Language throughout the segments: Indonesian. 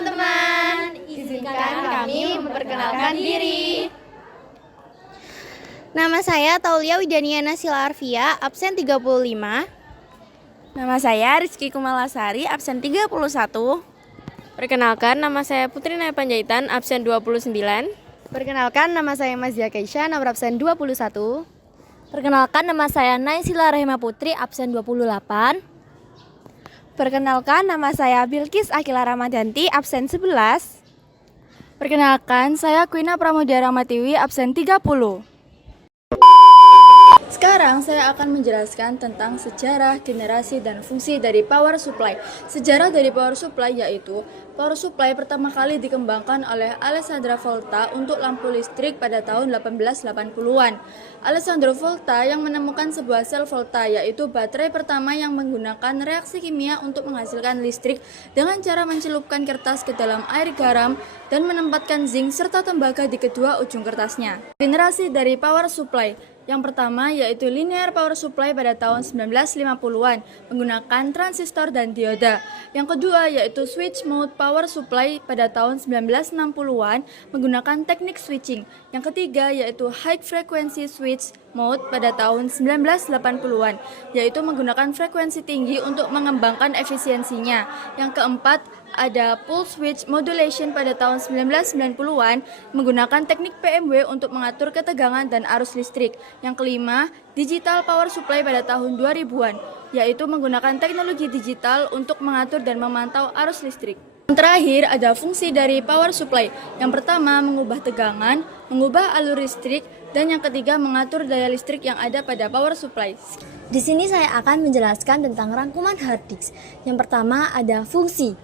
teman-teman, izinkan kami memperkenalkan diri. Nama saya Taulia Widaniana Sila Arfia, absen 35. Nama saya Rizky Kumalasari, absen 31. Perkenalkan, nama saya Putri Naya Panjaitan, absen 29. Perkenalkan, nama saya Mazia Keisha, nomor absen 21. Perkenalkan, nama saya Naisila Rahima Putri, absen 28. Perkenalkan, nama saya Bilkis Akila Ramadanti, absen 11. Perkenalkan, saya Quina Pramudya Ramatiwi, absen 30. Sekarang saya akan menjelaskan tentang sejarah, generasi, dan fungsi dari power supply. Sejarah dari power supply yaitu power supply pertama kali dikembangkan oleh Alessandro Volta untuk lampu listrik pada tahun 1880-an. Alessandro Volta yang menemukan sebuah sel volta, yaitu baterai pertama yang menggunakan reaksi kimia untuk menghasilkan listrik dengan cara mencelupkan kertas ke dalam air garam dan menempatkan zinc serta tembaga di kedua ujung kertasnya. Generasi dari power supply yang pertama yaitu linear power supply pada tahun 1950-an menggunakan transistor dan dioda. Yang kedua yaitu switch mode power supply pada tahun 1960-an menggunakan teknik switching. Yang ketiga yaitu high frequency switch mode pada tahun 1980-an, yaitu menggunakan frekuensi tinggi untuk mengembangkan efisiensinya. Yang keempat ada pulse width modulation pada tahun 1990-an menggunakan teknik PMW untuk mengatur ketegangan dan arus listrik. Yang kelima, digital power supply pada tahun 2000-an, yaitu menggunakan teknologi digital untuk mengatur dan memantau arus listrik. Yang terakhir ada fungsi dari power supply. Yang pertama mengubah tegangan, mengubah alur listrik, dan yang ketiga mengatur daya listrik yang ada pada power supply. Di sini saya akan menjelaskan tentang rangkuman hard disk. Yang pertama ada fungsi.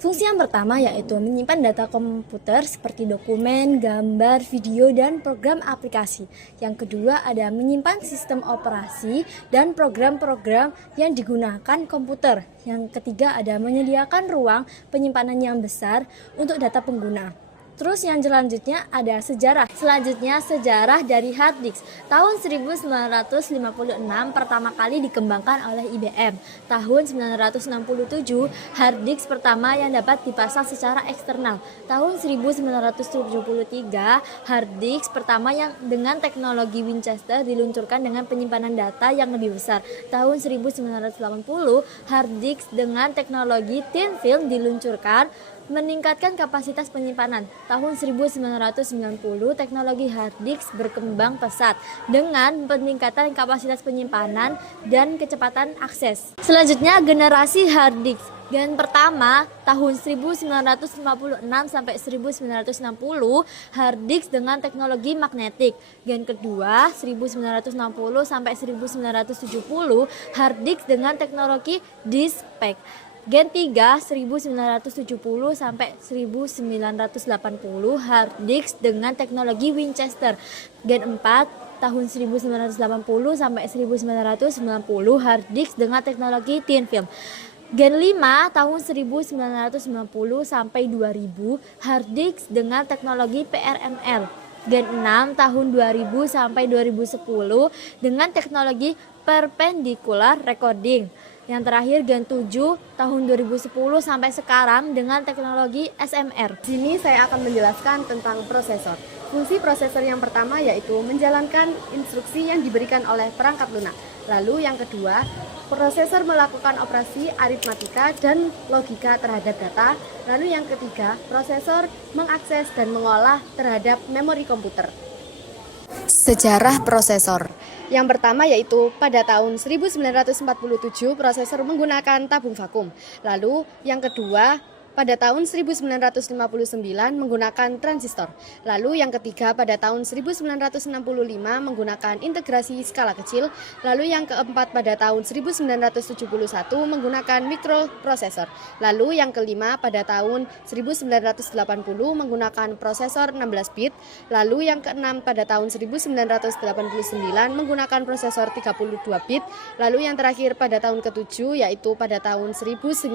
Fungsi yang pertama yaitu menyimpan data komputer seperti dokumen, gambar, video, dan program aplikasi. Yang kedua ada menyimpan sistem operasi dan program-program yang digunakan komputer. Yang ketiga ada menyediakan ruang penyimpanan yang besar untuk data pengguna. Terus yang selanjutnya ada sejarah. Selanjutnya sejarah dari hard disk. Tahun 1956 pertama kali dikembangkan oleh IBM. Tahun 1967 hard disk pertama yang dapat dipasang secara eksternal. Tahun 1973 hard disk pertama yang dengan teknologi Winchester diluncurkan dengan penyimpanan data yang lebih besar. Tahun 1980 hard disk dengan teknologi thin film diluncurkan meningkatkan kapasitas penyimpanan. Tahun 1990, teknologi hard disk berkembang pesat dengan peningkatan kapasitas penyimpanan dan kecepatan akses. Selanjutnya, generasi hard disk. Gen pertama tahun 1956 sampai 1960 hard disk dengan teknologi magnetik. Gen kedua 1960 sampai 1970 hard disk dengan teknologi disk-pack. Gen 3 1970 sampai 1980 hard disk dengan teknologi Winchester. Gen 4 tahun 1980 sampai 1990 hard disk dengan teknologi thin film. Gen 5 tahun 1990 sampai 2000 hard disk dengan teknologi PRML. Gen 6 tahun 2000 sampai 2010 dengan teknologi perpendicular recording. Yang terakhir Gen 7 tahun 2010 sampai sekarang dengan teknologi SMR. Di sini saya akan menjelaskan tentang prosesor. Fungsi prosesor yang pertama yaitu menjalankan instruksi yang diberikan oleh perangkat lunak. Lalu yang kedua, prosesor melakukan operasi aritmatika dan logika terhadap data. Lalu yang ketiga, prosesor mengakses dan mengolah terhadap memori komputer. Sejarah prosesor. Yang pertama yaitu pada tahun 1947 prosesor menggunakan tabung vakum. Lalu yang kedua pada tahun 1959 menggunakan transistor. Lalu yang ketiga pada tahun 1965 menggunakan integrasi skala kecil. Lalu yang keempat pada tahun 1971 menggunakan mikroprosesor. Lalu yang kelima pada tahun 1980 menggunakan prosesor 16 bit. Lalu yang keenam pada tahun 1989 menggunakan prosesor 32 bit. Lalu yang terakhir pada tahun ketujuh yaitu pada tahun 1999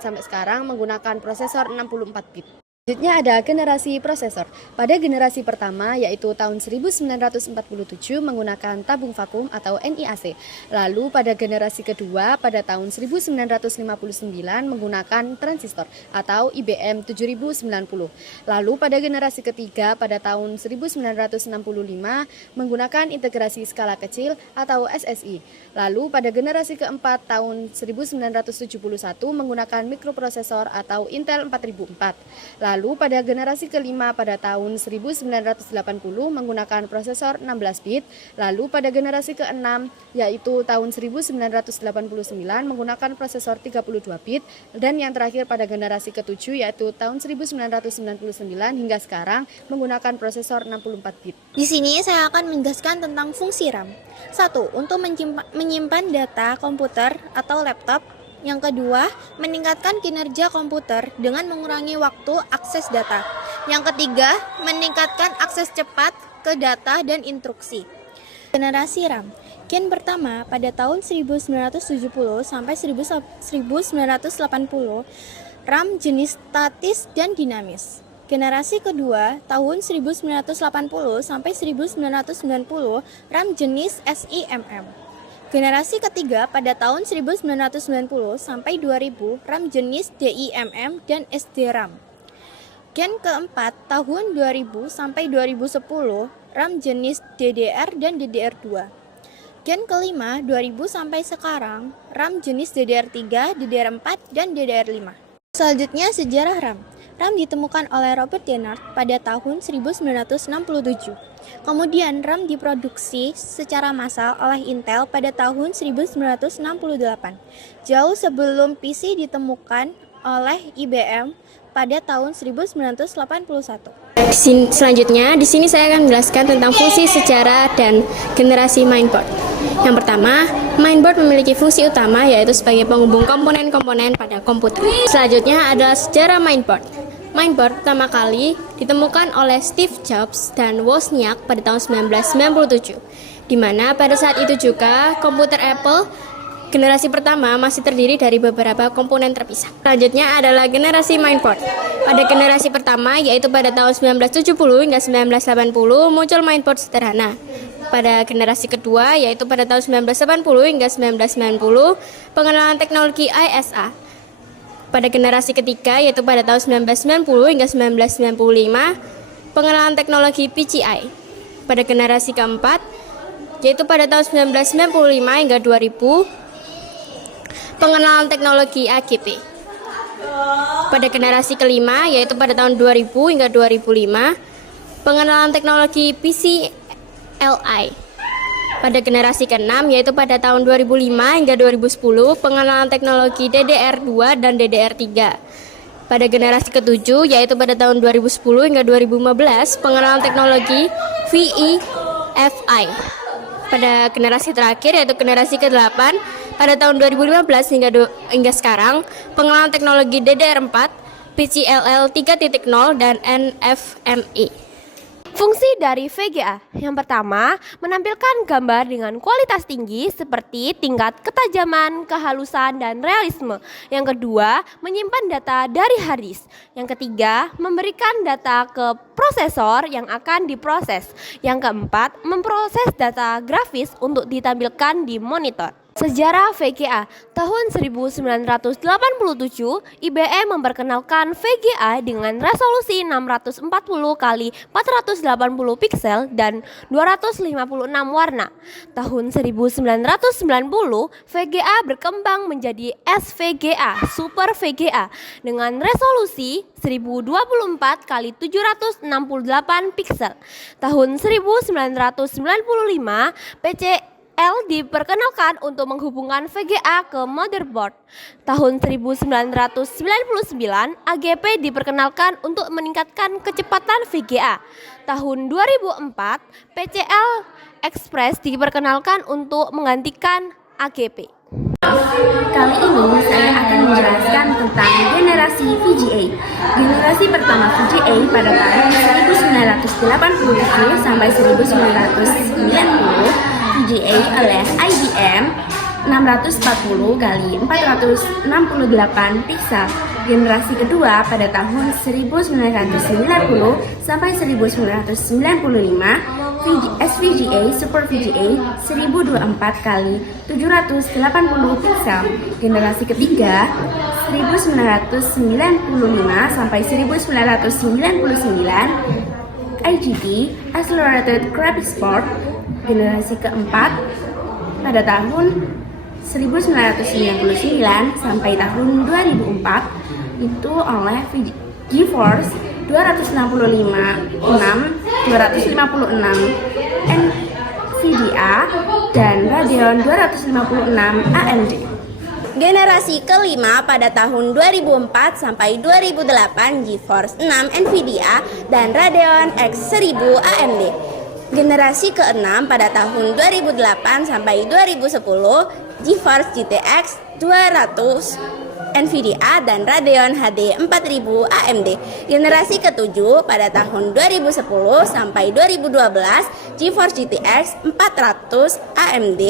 sampai sekarang menggunakan prosesor 64 bit. Selanjutnya ada generasi prosesor. Pada generasi pertama yaitu tahun 1947 menggunakan tabung vakum atau NIAC. Lalu pada generasi kedua pada tahun 1959 menggunakan transistor atau IBM 7090. Lalu pada generasi ketiga pada tahun 1965 menggunakan integrasi skala kecil atau SSI. Lalu pada generasi keempat tahun 1971 menggunakan mikroprosesor atau Intel 4004. Lalu pada generasi kelima pada tahun 1980 menggunakan prosesor 16 bit. Lalu pada generasi keenam yaitu tahun 1989 menggunakan prosesor 32 bit. Dan yang terakhir pada generasi ketujuh yaitu tahun 1999 hingga sekarang menggunakan prosesor 64 bit. Di sini saya akan menjelaskan tentang fungsi RAM. 1. Untuk menyimpan data komputer atau laptop. Yang kedua, meningkatkan kinerja komputer dengan mengurangi waktu akses data. Yang ketiga, meningkatkan akses cepat ke data dan instruksi. Generasi RAM. Gen pertama pada tahun 1970 sampai 1980, RAM jenis statis dan dinamis. Generasi kedua tahun 1980 sampai 1990, RAM jenis SIMM. Generasi ketiga pada tahun 1990 sampai 2000, RAM jenis DIMM dan SDRAM. Gen keempat tahun 2000 sampai 2010, RAM jenis DDR dan DDR2. Gen kelima 2000 sampai sekarang, RAM jenis DDR3, DDR4 dan DDR5. Selanjutnya sejarah RAM. RAM ditemukan oleh Robert Dennard pada tahun 1967. Kemudian RAM diproduksi secara massal oleh Intel pada tahun 1968, jauh sebelum PC ditemukan oleh IBM pada tahun 1981. Selanjutnya, di sini saya akan menjelaskan tentang fungsi, sejarah, dan generasi mainboard. Yang pertama, mainboard memiliki fungsi utama yaitu sebagai penghubung komponen-komponen pada komputer. Selanjutnya adalah sejarah mainboard. Mainboard pertama kali ditemukan oleh Steve Jobs dan Wozniak pada tahun 1997, di mana pada saat itu juga komputer Apple generasi pertama masih terdiri dari beberapa komponen terpisah. Selanjutnya adalah generasi mainboard. Pada generasi pertama yaitu pada tahun 1970 hingga 1980 muncul mainboard sederhana. Pada generasi kedua yaitu pada tahun 1980 hingga 1990 pengenalan teknologi ISA. Pada generasi ketiga yaitu pada tahun 1990 hingga 1995 pengenalan teknologi PCI. Pada generasi keempat yaitu pada tahun 1995 hingga 2000 pengenalan teknologi AGP. Pada generasi kelima yaitu pada tahun 2000 hingga 2005 pengenalan teknologi PCLI. Pada generasi keenam yaitu pada tahun 2005 hingga 2010 pengenalan teknologi DDR2 dan DDR3. Pada generasi ketujuh yaitu pada tahun 2010 hingga 2015 pengenalan teknologi VEFI. Pada generasi terakhir yaitu generasi ke-8 pada tahun 2015 hingga sekarang pengenalan teknologi DDR4, PCLL 3.0 dan NFMe. Fungsi dari VGA. Yang pertama, menampilkan gambar dengan kualitas tinggi seperti tingkat ketajaman, kehalusan, dan realisme. Yang kedua, menyimpan data dari hard disk. Yang ketiga, memberikan data ke prosesor yang akan diproses. Yang keempat, memproses data grafis untuk ditampilkan di monitor. Sejarah VGA. Tahun 1987, IBM memperkenalkan VGA dengan resolusi 640 x 480 piksel dan 256 warna. Tahun 1990, VGA berkembang menjadi SVGA, Super VGA, dengan resolusi 1024 x 768 piksel. Tahun 1995, PCL diperkenalkan untuk menghubungkan VGA ke motherboard. Tahun 1999, AGP diperkenalkan untuk meningkatkan kecepatan VGA. Tahun 2004, PCL Express diperkenalkan untuk menggantikan AGP. Kali ini saya akan menjelaskan tentang generasi VGA. Generasi pertama VGA pada tahun 1987 sampai 1990 VGA oleh IBM 640 x 468 piksel. Generasi kedua pada tahun 1990 sampai 1995, SVGA Super VGA 1024 kali 780 pixel. Generasi ketiga 1995 sampai 1999, IGT Accelerated Graphics Board. Generasi keempat pada tahun 1999 sampai tahun 2004 itu oleh GeForce 256 NVIDIA dan Radeon 256 AMD. Generasi kelima pada tahun 2004 sampai 2008 GeForce 6 NVIDIA dan Radeon X 1000 AMD. Generasi ke-6 pada tahun 2008 sampai 2010 GeForce GTX 200 NVIDIA dan Radeon HD 4000 AMD. Generasi ke-7 pada tahun 2010 sampai 2012 GeForce GTX 400 AMD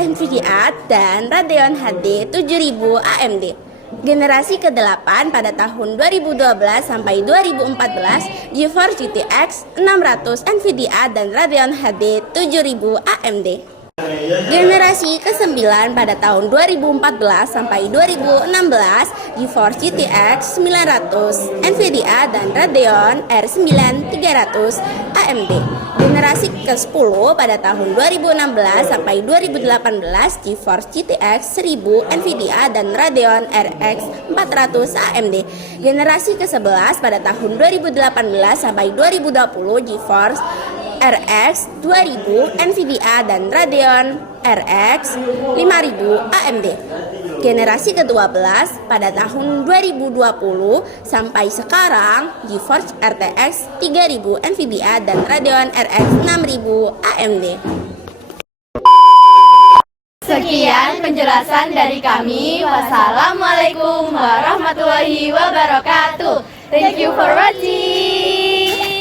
NVIDIA dan Radeon HD 7000 AMD. Generasi ke-8 pada tahun 2012 sampai 2014 GeForce GTX 600 NVIDIA dan Radeon HD 7000 AMD. Generasi ke-9 pada tahun 2014 sampai 2016 GeForce GTX 900 NVIDIA dan Radeon R9 300 AMD. Generasi ke-10 pada tahun 2016 sampai 2018 GeForce GTX 1000 NVIDIA dan Radeon RX 400 AMD. Generasi ke-11 pada tahun 2018 sampai 2020 GeForce RX 2000 NVIDIA dan Radeon RX 5000 AMD. Generasi ke-12 pada tahun 2020 sampai sekarang GeForce RTX 3000 NVIDIA dan Radeon RX 6000 AMD. Sekian penjelasan dari kami. Wassalamualaikum warahmatullahi wabarakatuh. Thank you for watching.